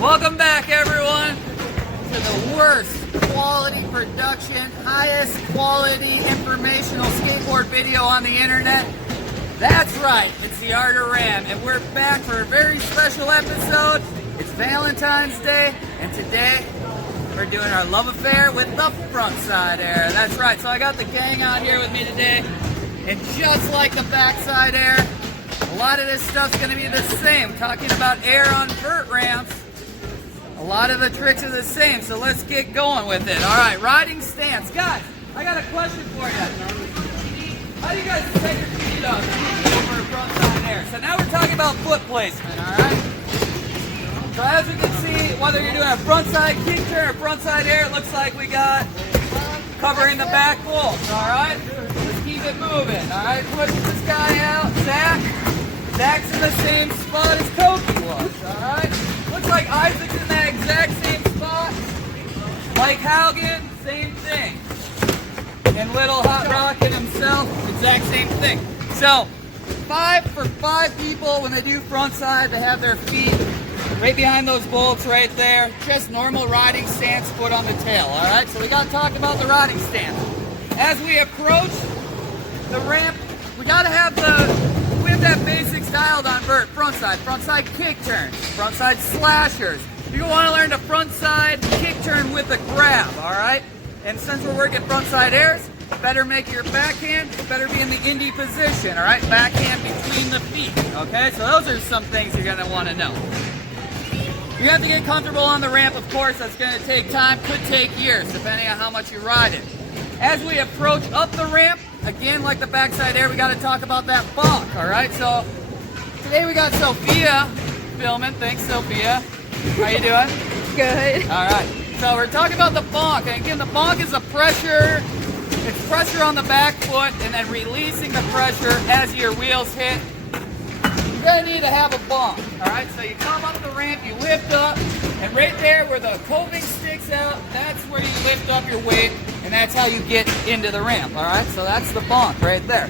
Welcome back, everyone, to the worst quality production, highest quality informational skateboard video on the internet. That's right, it's the Art of Ram, and we're back for a very special episode. It's Valentine's Day, and today we're doing our love affair with the frontside air. That's right, so I got the gang out here with me today, and just like the backside air, a lot of this stuff's going to be the same. Talking about air on vert ramps, a lot of the tricks are the same, so let's get going with it. All right, riding stance. Guys, I got a question for you. How do you guys set your feet up over frontside air? So now we're talking about foot placement, all right? So as you can see, whether you're doing a frontside kick turn or frontside air, it looks like we got covering the back bolts, all right? Let's keep it moving, all right? Push this guy out, Zach. Zach's in the same spot as Koki was, all right? Looks like Isaac's in that exact same spot. Mike Haugen, same thing. And Little Hot Rocket himself, exact same thing. So, 5 for 5 people when they do frontside, they have their feet right behind those bolts right there. Just normal riding stance, foot on the tail, all right? So we got to talk about the riding stance. As we approach the ramp, we got to have that basics dialed on vert. Frontside kick turns, frontside slashers. You want to learn the frontside kick turn with a grab, all right? And since we're working frontside airs, better make your backhand, better be in the indie position, all right? Backhand between the feet, okay? So those are some things you're gonna want to know. You have to get comfortable on the ramp, of course. That's gonna take time, could take years, depending on how much you ride it. As we approach up the ramp, again, like the backside air, we got to talk about that bonk, all right? So today we got Sophia filming. Thanks, Sophia. How you doing? Good. All right. So we're talking about the bonk. And again, the bonk is it's pressure on the back foot and then releasing the pressure as your wheels hit. You're going to need to have a bonk, all right? So you come up the ramp, you lift up, and right there where the coping sticks out, that's where you lift up your weight, and that's how you get into the ramp, all right? So that's the bonk right there.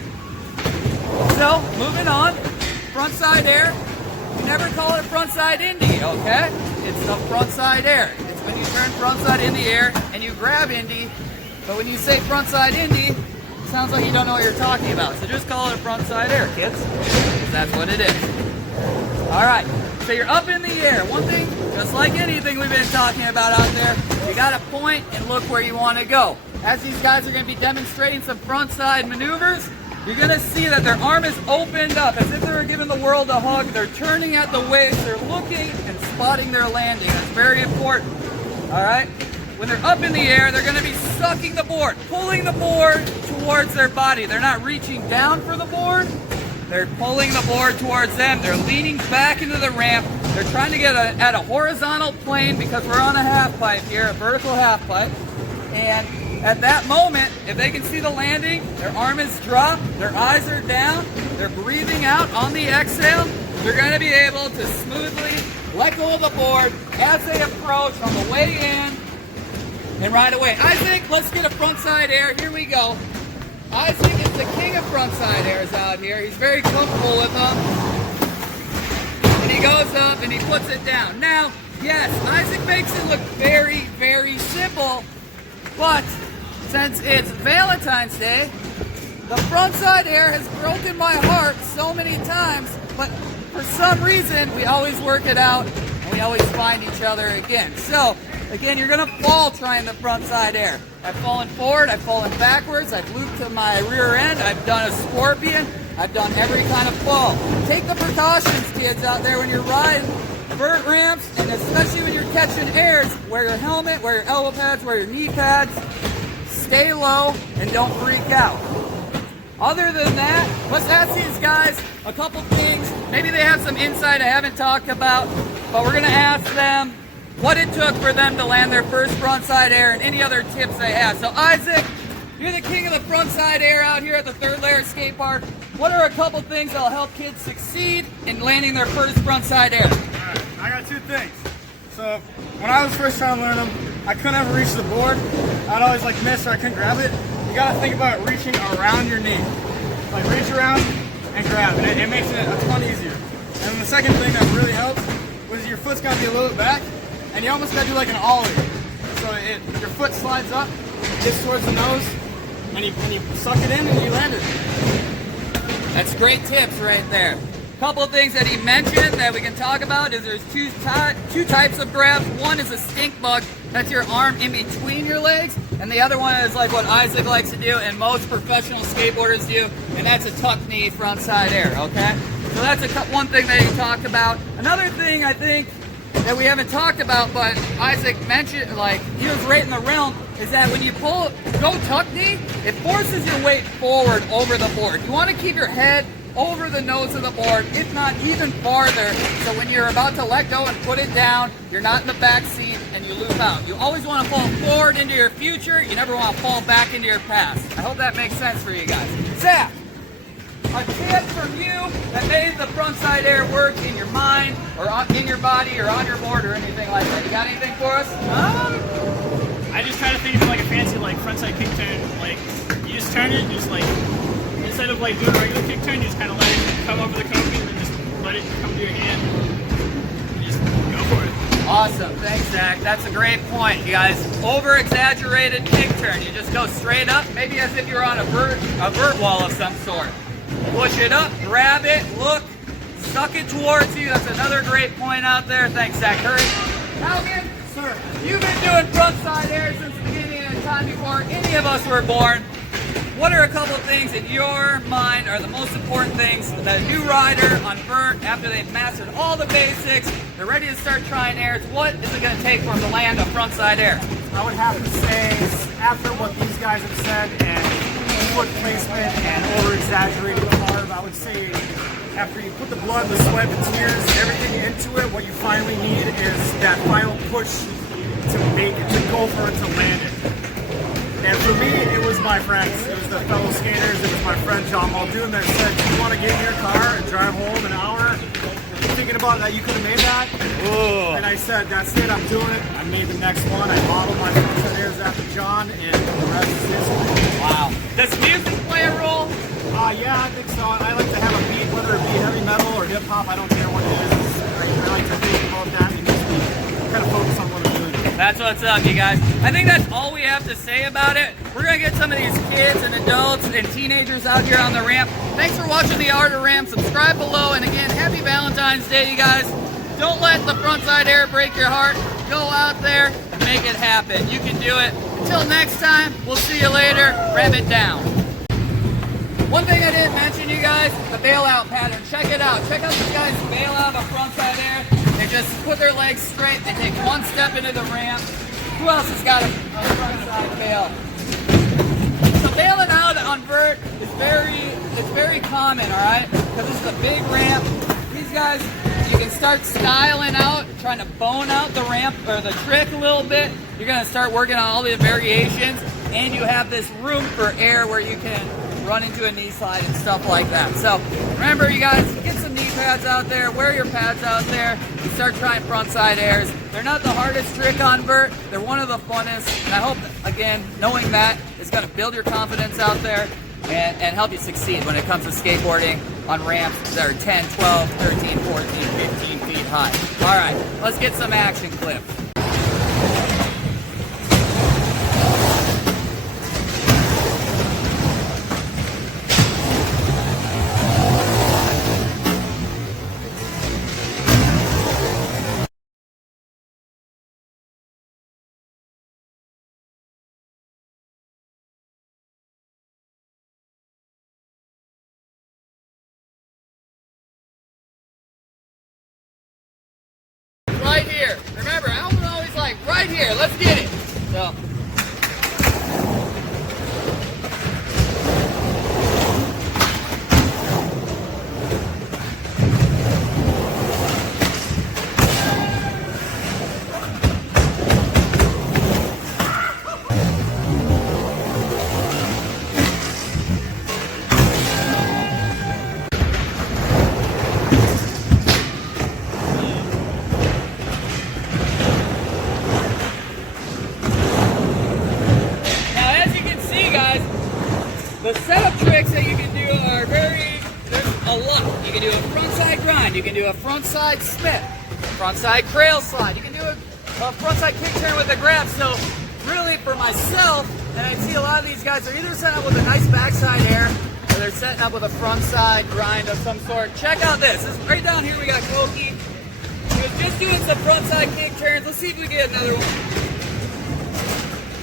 So, moving on, frontside air. You never call it frontside indie, okay? It's the frontside air. It's when you turn frontside in the air and you grab indie, but when you say frontside indie, it sounds like you don't know what you're talking about. So just call it a frontside air, kids, because that's what it is. All right, so you're up in the air. One thing, just like anything we've been talking about out there, you got to point and look where you want to go. As these guys are going to be demonstrating some frontside maneuvers, you're going to see that their arm is opened up as if they were giving the world a hug. They're turning at the waist, they're looking and spotting their landing. That's very important, all right? When they're up in the air, they're going to be sucking the board, pulling the board towards their body. They're not reaching down for the board. They're pulling the board towards them. They're leaning back into the ramp. They're trying to get at a horizontal plane because we're on a half pipe here, a vertical half pipe. And at that moment, if they can see the landing, their arm is dropped, their eyes are down, they're breathing out on the exhale, they're going to be able to smoothly let go of the board as they approach on the way in and right away. Isaac, let's get a frontside air. Here we go. Isaac is the king of frontside airs out here. He's very comfortable with them. And he goes up and he puts it down. Now, yes, Isaac makes it look very, very simple, but since it's Valentine's Day, the frontside air has broken my heart so many times, but for some reason, we always work it out and we always find each other again. So, again, you're gonna fall trying the frontside air. I've fallen forward, I've fallen backwards, I've looped to my rear end, I've done a scorpion, I've done every kind of fall. Take the precautions, kids, out there when you're riding vert ramps, and especially when you're catching airs. Wear your helmet, wear your elbow pads, wear your knee pads, stay low, and don't freak out. Other than that, let's ask these guys a couple things. Maybe they have some insight I haven't talked about, but we're gonna ask them what it took for them to land their first frontside air and any other tips they have. So Isaac, you're the king of the frontside air out here at the Third Layer Skate Park. What are a couple things that'll help kids succeed in landing their first frontside air? Alright, I got 2 things. So when I was first trying to learn them, I couldn't ever reach the board. I'd always like miss or I couldn't grab it. You gotta think about reaching around your knee. Like reach around and grab, and it makes it a ton easier. And then the second thing that really helps was your foot's gotta be a little bit back, and you almost gotta do like an ollie. So your foot slides up, gets towards the nose, and you suck it in and you land it. That's great tips right there. Couple of things that he mentioned that we can talk about is there's two types of grabs. One is a stink bug. That's your arm in between your legs. And the other one is like what Isaac likes to do and most professional skateboarders do. And that's a tuck knee frontside air, okay? So that's one thing that he talked about. Another thing I think that we haven't talked about, but Isaac mentioned, like he was right in the realm, is that when you go tuck knee, it forces your weight forward over the board. You want to keep your head over the nose of the board, if not even farther, so when you're about to let go and put it down, you're not in the back seat and you loop out. You always want to fall forward into your future, you never want to fall back into your past. I hope that makes sense for you guys. Zach, a tip from you that made the frontside air work in your mind, or in your body, or on your board, or anything like that. You got anything for us? I just try to think of it like a fancy like frontside kick turn. Like you just turn it, just like instead of like doing a regular kick turn, you just kind of let it come over the coping and then just let it come to your hand. And just go for it. Awesome, thanks Zach. That's a great point, you guys. Over-exaggerated kick turn. You just go straight up, maybe as if you're on a vert wall of some sort. Push it up, grab it, look, suck it towards you. That's another great point out there. Thanks Zach. Hurry. Calvin, Sir. you've been doing frontside air since the beginning of time before any of us were born. What are a couple of things in your mind are the most important things that a new rider on vert, after they've mastered all the basics, they're ready to start trying airs, what is it going to take for them to land a frontside air? I would have to say, after what these guys have said, and foot placement and over-exaggerated carve, I would say after you put the blood, the sweat, the tears, everything into it, what you finally need is that final push to make it, to go for it, to land it. And for me, it was my friends, it was the fellow skaters, it was my friend John Muldoon that said, do you want to get in your car and drive home an hour? Thinking about that you could have made that? Ooh. And I said, that's it, I'm doing it. I made the next one, I modeled my frontside airs after John, and the rest is history. Wow. Does music play a role? Yeah, I think so. I like to have a beat, whether it be heavy metal or hip hop, I don't care what it is. I like to think about that and just kind of focus on what I'm doing. That's what's up, you guys. I think that's all we have to say about it. We're going to get some of these kids and adults and teenagers out here on the ramp. Thanks for watching The Art of Ramp. Subscribe below. And again, happy Valentine's Day, you guys. Don't let the frontside air break your heart. Go out there and make it happen. You can do it. Until next time, we'll see you later. Ram it down. One thing I didn't mention, you guys, the bailout pattern. Check it out. Check out these guys bail out of frontside air. They just put their legs straight. They take one step into the ramp. Who else has got a frontside bail? So bailing out on vert is very common, all right? Because this is a big ramp. These guys, you can start styling out, trying to bone out the ramp or the trick a little bit. You're gonna start working on all the variations, and you have this room for air where you can run into a knee slide and stuff like that. So remember, you guys, get some knee pads out there, wear your pads out there, and start trying frontside airs. They're not the hardest trick on vert, they're one of the funnest, and I hope, again, knowing that is gonna build your confidence out there and help you succeed when it comes to skateboarding on ramps that are 10, 12, 13, 14, 15 feet high. All right, let's get some action clips. Right here. Remember, Alvin always like, right here, let's get it. So. The setup tricks that you can do are there's a lot. You can do a frontside grind, you can do a frontside spit, frontside cradle slide. You can do a frontside kick turn with a grab. So really for myself, and I see a lot of these guys are either setting up with a nice backside air or they're setting up with a frontside grind of some sort. Check out this. Right down here we got Koki. He was just doing some frontside kick turns. Let's see if we get another one.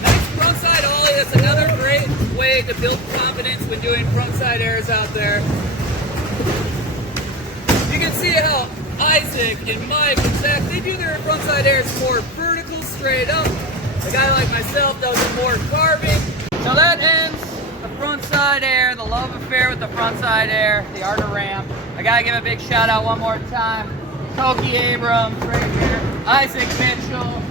Nice frontside ollie. That's another great way to build confidence when doing frontside airs out there. You can see how Isaac and Mike and Zach, they do their frontside airs more vertical, straight up. A guy like myself does it more carving. So that ends the frontside air, the love affair with the frontside air, the art of ramp. I gotta give a big shout out one more time. Koki Abrams right here, Isaac Mitchell,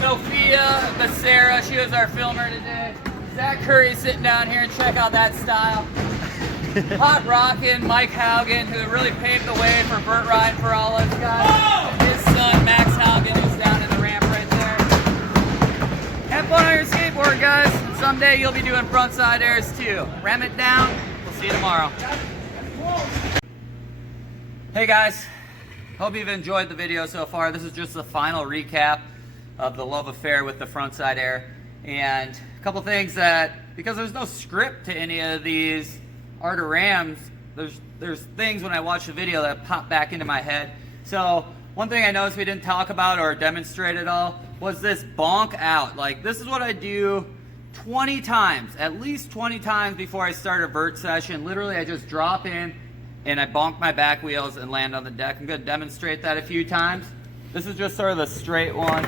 Sophia Becerra, she was our filmer today. Zach Curry sitting down here and check out that style. Hot Rockin', Mike Haugen, who really paved the way for vert riding for all us guys. And his son, Max Haugen, who's down in the ramp right there. Have fun on your skateboard, guys. And someday you'll be doing frontside airs too. Ram it down. We'll see you tomorrow. Hey guys, hope you've enjoyed the video so far. This is just the final recap of the love affair with the frontside air. And a couple things that, because there's no script to any of these art of rams, there's things when I watch the video that pop back into my head. So one thing I noticed we didn't talk about or demonstrate at all was this bonk out. Like, this is what I do 20 times, at least 20 times before I start a vert session. Literally, I just drop in and I bonk my back wheels and land on the deck. I'm going to demonstrate that a few times. This is just sort of the straight one.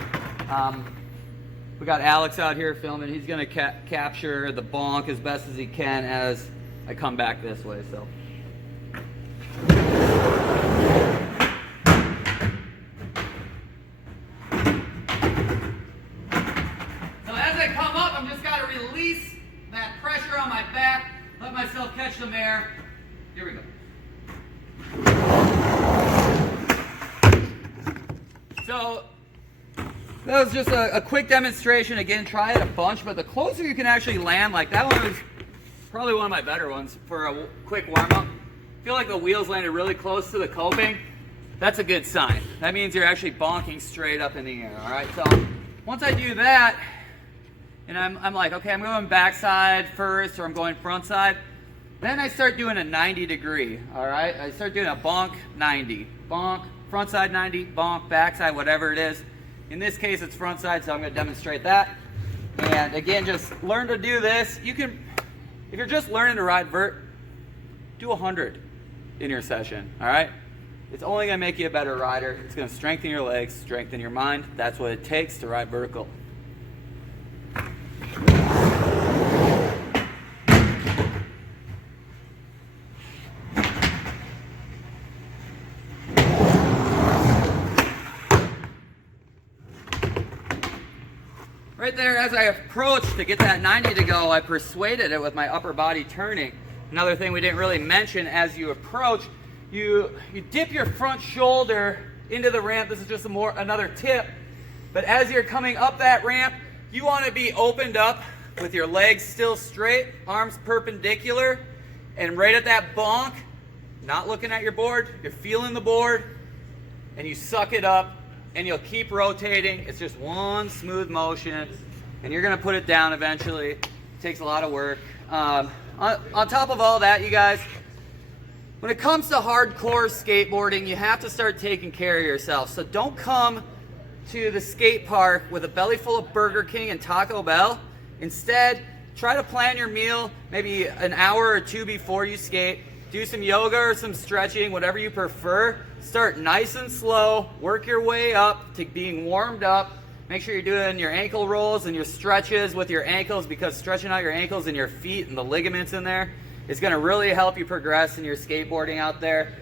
We got Alex out here filming. He's going to capture the bonk as best as he can as I come back this way. So as I come up, I'm just got to release that pressure on my back, let myself catch some air. Here we go. So that was just a quick demonstration. Again, try it a bunch, but the closer you can actually land, like that one was probably one of my better ones for a quick warm-up. Feel like the wheels landed really close to the coping. That's a good sign. That means you're actually bonking straight up in the air, all right? So once I do that, and I'm like, okay, I'm going backside first, or I'm going front side, then I start doing a 90 degree, all right? I start doing a bonk 90, bonk, front side 90, bonk, backside, whatever it is. In this case, it's front side, so I'm gonna demonstrate that. And again, just learn to do this. You can, if you're just learning to ride vert, do 100 in your session, all right? It's only gonna make you a better rider. It's gonna strengthen your legs, strengthen your mind. That's what it takes to ride vertical. Right there, as I approached to get that 90 to go, I persuaded it with my upper body turning. Another thing we didn't really mention, as you approach, you dip your front shoulder into the ramp. This is just another tip. But as you're coming up that ramp, you want to be opened up with your legs still straight, arms perpendicular, and right at that bonk, not looking at your board, you're feeling the board, and you suck it up. And you'll keep rotating. It's just one smooth motion, and you're gonna put it down eventually. It takes a lot of work. On top of all that, you guys, when it comes to hardcore skateboarding, you have to start taking care of yourself. So don't come to the skate park with a belly full of Burger King and Taco Bell. Instead, try to plan your meal maybe an hour or two before you skate. Do some yoga or some stretching, whatever you prefer. Start nice and slow, work your way up to being warmed up. Make sure you're doing your ankle rolls and your stretches with your ankles, because stretching out your ankles and your feet and the ligaments in there is gonna really help you progress in your skateboarding out there.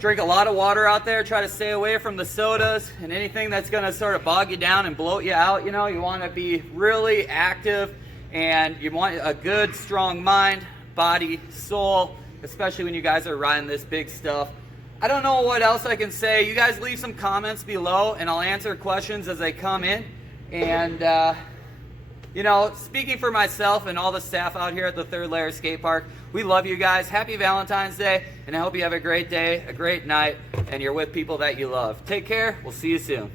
Drink a lot of water out there. Try to stay away from the sodas and anything that's gonna sort of bog you down and bloat you out. You know, you wanna be really active, and you want a good, strong mind, body, soul, especially when you guys are riding this big stuff. I don't know what else I can say. You guys leave some comments below, and I'll answer questions as they come in. And You know, speaking for myself and all the staff out here at the Third Layer Skate Park, we love you guys. Happy Valentine's Day, and I hope you have a great day, a great night, and you're with people that you love. Take care. We'll see you soon.